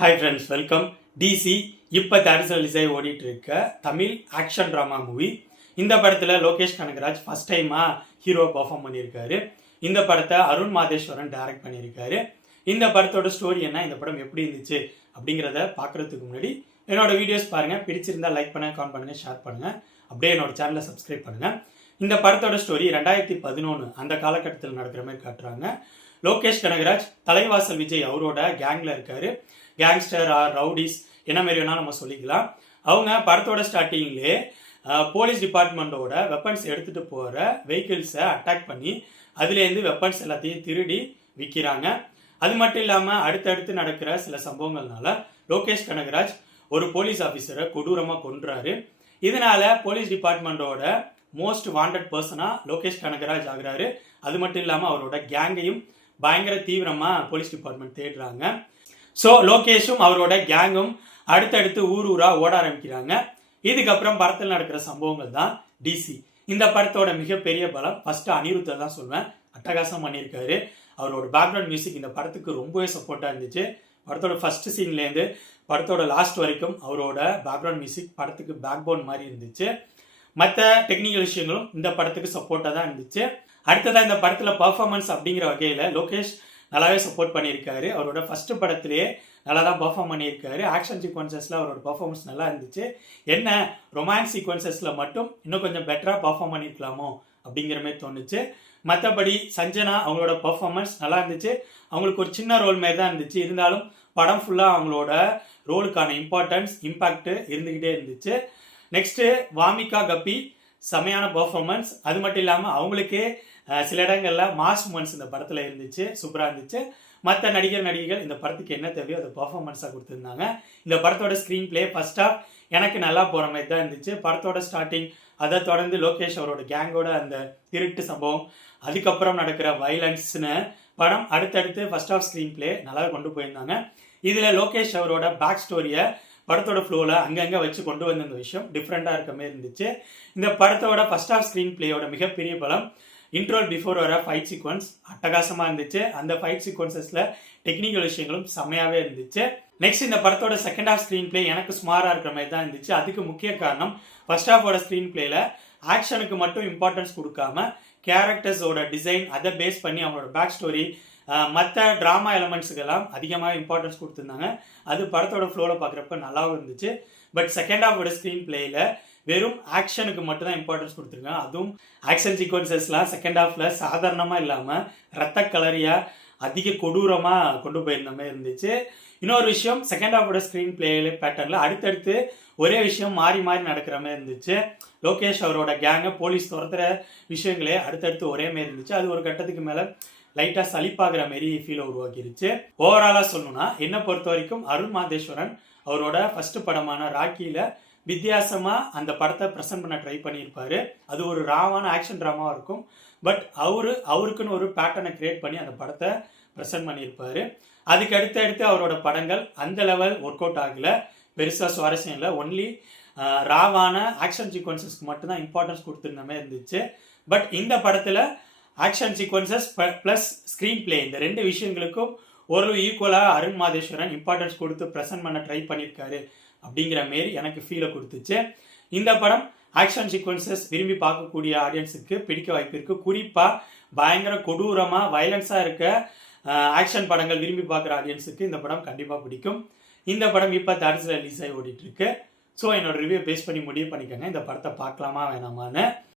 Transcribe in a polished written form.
Hi friends, welcome. DC இப்போ theatres release ஆகி ஓடிட்டு இருக்க தமிழ் ஆக்ஷன் ட்ராமா மூவி. இந்த படத்தில் லோகேஷ் கனகராஜ் ஃபர்ஸ்ட் டைமாக ஹீரோ பர்ஃபார்ம் பண்ணியிருக்காரு. இந்த படத்தை அருண் மாதேஸ்வரன் டைரக்ட் பண்ணியிருக்காரு. இந்த படத்தோட ஸ்டோரி என்ன, இந்த படம் எப்படி இருந்துச்சு அப்படிங்கிறத பார்க்கறதுக்கு முன்னாடி என்னோட வீடியோஸ் பாருங்க. பிடிச்சிருந்தா லைக் பண்ணுங்க, கமெண்ட் பண்ணுங்க, ஷேர் பண்ணுங்க. அப்படியே என்னோட சேனலை சப்ஸ்கிரைப் பண்ணுங்க. இந்த படத்தோட ஸ்டோரி 2011 அந்த காலகட்டத்தில் நடக்கிற மாதிரி காட்டுறாங்க. லோகேஷ் கனகராஜ் தலைவாசல் விஜய் அவரோட கேங்ல இருக்காரு. கேங்ஸ்டர் ஆர் ரவுடிஸ் என்ன மாதிரி வேணாலும் நம்ம சொல்லிக்கலாம். அவங்க படத்தோட ஸ்டார்டிங்லேயே போலீஸ் டிபார்ட்மெண்ட்டோட வெப்பன்ஸ் எடுத்துட்டு போகிற வெஹிக்கிள்ஸை அட்டாக் பண்ணி அதுலேருந்து வெப்பன்ஸ் எல்லாத்தையும் திருடி விற்கிறாங்க. அது மட்டும் இல்லாமல் அடுத்தடுத்து நடக்கிற சில சம்பவங்கள்னால லோகேஷ் கனகராஜ் ஒரு போலீஸ் ஆஃபீஸரை கொடூரமாக கொன்றாரு. இதனால போலீஸ் டிபார்ட்மெண்ட்டோட மோஸ்ட் வாண்டட் பர்சனாக லோகேஷ் கனகராஜ் ஆகுறாரு. அது மட்டும் இல்லாமல் அவரோட கேங்கையும் பயங்கர தீவிரமாக போலீஸ் டிபார்ட்மெண்ட் தேடுறாங்க. ஸோ லோகேஷும் அவரோட கேங்கும் அடுத்தடுத்து ஊர் ஊராக ஓட ஆரம்பிக்கிறாங்க. இதுக்கப்புறம் படத்தில் நடக்கிற சம்பவங்கள் தான் டிசி. இந்த படத்தோட மிகப்பெரிய பலம் ஃபர்ஸ்ட் அனிருத்தை தான் சொல்வேன். அட்டகாசம் பண்ணியிருக்காரு. அவரோட பேக்ரவுண்ட் மியூசிக் இந்த படத்துக்கு ரொம்பவே சப்போர்ட்டாக இருந்துச்சு. படத்தோட ஃபர்ஸ்ட் சீன்லேருந்து படத்தோட லாஸ்ட் வரைக்கும் அவரோட பேக்ரவுண்ட் மியூசிக் படத்துக்கு பேக் போன் மாதிரி இருந்துச்சு. மற்ற டெக்னிக்கல் விஷயங்களும் இந்த படத்துக்கு சப்போர்ட்டாக தான் இருந்துச்சு. அடுத்ததான் இந்த படத்தில் பர்ஃபார்மன்ஸ் அப்படிங்கிற வகையில் லோகேஷ் நல்லாவே சப்போர்ட் பண்ணியிருக்காரு. அவரோட ஃபர்ஸ்ட் படத்திலேயே நல்லா தான் பர்ஃபார்ம் பண்ணியிருக்காரு. ஆக்ஷன் சீக்வன்சஸில் அவரோட பர்ஃபார்மன்ஸ் நல்லா இருந்துச்சு. என்ன ரொமான்ஸ் சீக்வன்சஸில் மட்டும் இன்னும் கொஞ்சம் பெட்டராக பர்ஃபார்ம் பண்ணியிருக்கலாமோ அப்படிங்கிற மாதிரி தோணுச்சு. மற்றபடி சஞ்சனா அவங்களோட பர்ஃபார்மன்ஸ் நல்லா இருந்துச்சு. அவங்களுக்கு ஒரு சின்ன ரோல் மாதிரி தான் இருந்துச்சு. இருந்தாலும் படம் ஃபுல்லாக அவங்களோட ரோலுக்கான இம்பாக்ட் இருந்துக்கிட்டே இருந்துச்சு. நெக்ஸ்ட்டு வாமிகா கப்பி செமையான பர்ஃபார்மன்ஸ். அது மட்டும் இல்லாமல் அவங்களுக்கே சில இடங்களில் மாஸ் மூமெண்ட்ஸ் இந்த படத்தில் இருந்துச்சு, சூப்பராக இருந்துச்சு. மற்ற நடிகர்கள் இந்த படத்துக்கு என்ன தேவையோ அதை பர்ஃபார்மன்ஸாக கொடுத்துருந்தாங்க. இந்த படத்தோட ஸ்க்ரீன் பிளே ஃபர்ஸ்ட் ஆஃப் எனக்கு நல்லா போகிற மாதிரி தான் இருந்துச்சு. படத்தோட ஸ்டார்டிங், அதை தொடர்ந்து லோகேஷ் அவரோட கேங்கோட அந்த திருட்டு சம்பவம், அதுக்கப்புறம் நடக்கிற வயலன்ஸ்னு படம் அடுத்தடுத்து ஃபர்ஸ்ட் ஆஃப் ஸ்க்ரீன் பிளே நல்லா கொண்டு போயிருந்தாங்க. இதில் லோகேஷ் அவரோட பேக் ஸ்டோரியை படத்தோட ஃப்ளோவில் அங்கங்கே வச்சு கொண்டு வந்த இந்த விஷயம் டிஃப்ரெண்ட்டாக இருக்க மாதிரி இருந்துச்சு. இந்த படத்தோட ஃபர்ஸ்ட் ஆஃப் ஸ்க்ரீன் பிளேயோட மிகப்பெரிய பலம் இன்ட்ரோல் பிஃபோர் வர ஃபைட் சீக்வன்ஸ் அட்டகாசமாக இருந்துச்சு. அந்த ஃபைட் சீக்வன்சஸில் டெக்னிக்கல் விஷயங்களும் செம்மையாகவே இருந்துச்சு. நெக்ஸ்ட் இந்த படத்தோட செகண்ட் ஆஃப் ஸ்க்ரீன் பிளே எனக்கு சுமாராக இருக்கிற மாதிரி தான் இருந்துச்சு. அதுக்கு முக்கிய காரணம் ஃபர்ஸ்ட் ஆஃபோட ஸ்க்ரீன் பிளேல ஆக்ஷனுக்கு மட்டும் இம்பார்ட்டன்ஸ் கொடுக்காம கேரக்டர்ஸோட டிசைன் அதை பேஸ் பண்ணி அவங்களோட பேக் ஸ்டோரி மற்ற ட்ராமா எலமெண்ட்ஸுக்கெல்லாம் அதிகமாக இம்பார்ட்டன்ஸ் கொடுத்துருந்தாங்க. அது படத்தோட ஃப்ளோவில் பார்க்குறப்ப நல்லாவும் இருந்துச்சு. பட் செகண்ட் ஆஃபோட ஸ்க்ரீன் பிளேயில் வெறும் ஆக்ஷனுக்கு மட்டும்தான் இம்பார்ட்டன்ஸ் கொடுத்துருக்காங்க. அதுவும் ஆக்ஷன் சீக்வன்சஸ்லாம் செகண்ட் ஹாஃப்ல சாதாரணமாக இல்லாமல் ரத்த கலரியாக அதிக கொடூரமாக கொண்டு போயிருந்த மாதிரி இருந்துச்சு. இன்னொரு விஷயம், செகண்ட் ஹாஃபோட ஸ்க்ரீன் பிளே பேட்டர்னில் அடுத்தடுத்து ஒரே விஷயம் மாறி மாறி நடக்கிற மாதிரி இருந்துச்சு. லோகேஷ் அவரோட கேங்கை போலீஸ் துரத்துற விஷயங்களே அடுத்தடுத்து ஒரே மாதிரி இருந்துச்சு. அது ஒரு கட்டத்துக்கு மேலே லைட்டாக சலிப்பாகிற மாரி ஃபீலை உருவாக்கிருச்சு. ஓவராலாக சொல்லணும்னா என்னை பொறுத்த வரைக்கும் அருண் மாதேஸ்வரன் அவரோட ஃபர்ஸ்ட் படமான ராக்கியில் வித்தியாசமாக அந்த படத்தை ப்ரெசென்ட் பண்ண ட்ரை பண்ணியிருப்பாரு. அது ஒரு ராவான ஆக்ஷன் ட்ராமாவாக இருக்கும். பட் அவருக்குன்னு ஒரு பேட்டர்னை கிரியேட் பண்ணி அந்த படத்தை ப்ரெசென்ட் பண்ணியிருப்பாரு. அதுக்கு அடுத்து அவரோட படங்கள் அந்த லெவல் ஒர்க் அவுட் ஆகலை, பெருசாக சுவாரஸ்யம் இல்லை. ஒன்லி ராவான ஆக்ஷன் சீக்வன்சஸ்க்கு மட்டும்தான் இம்பார்ட்டன்ஸ் கொடுத்துருந்த மாதிரி இருந்துச்சு. பட் இந்த படத்தில் action sequences plus screen play இந்த ரெண்டு விஷயங்களுக்கும் ஒரு ஈக்குவலாக அருண் மாதேஸ்வரன் இம்பார்ட்டன்ஸ் கொடுத்து ப்ரெசென்ட் பண்ண ட்ரை பண்ணியிருக்காரு அப்படிங்கிற மாரி எனக்கு ஃபீலை கொடுத்துச்சு. இந்த படம் ஆக்ஷன் சீக்வன்சஸ் விரும்பி பார்க்கக்கூடிய ஆடியன்ஸுக்கு பிடிக்க வாய்ப்பு இருக்குது. குறிப்பாக பயங்கர கொடூரமாக வயலன்ஸாக இருக்க ஆக்ஷன் படங்கள் விரும்பி பார்க்குற ஆடியன்ஸுக்கு இந்த படம் கண்டிப்பாக பிடிக்கும். இந்த படம் இப்போ தேட்டர்ஸில் ரிலீஸ் ஆகி ஓடிட்டுருக்கு. ஸோ என்னோட ரிவ்யூ பேஸ் பண்ணி முடிவு பண்ணிக்கோங்க இந்த படத்தை பார்க்கலாமா வேணாமான்னு.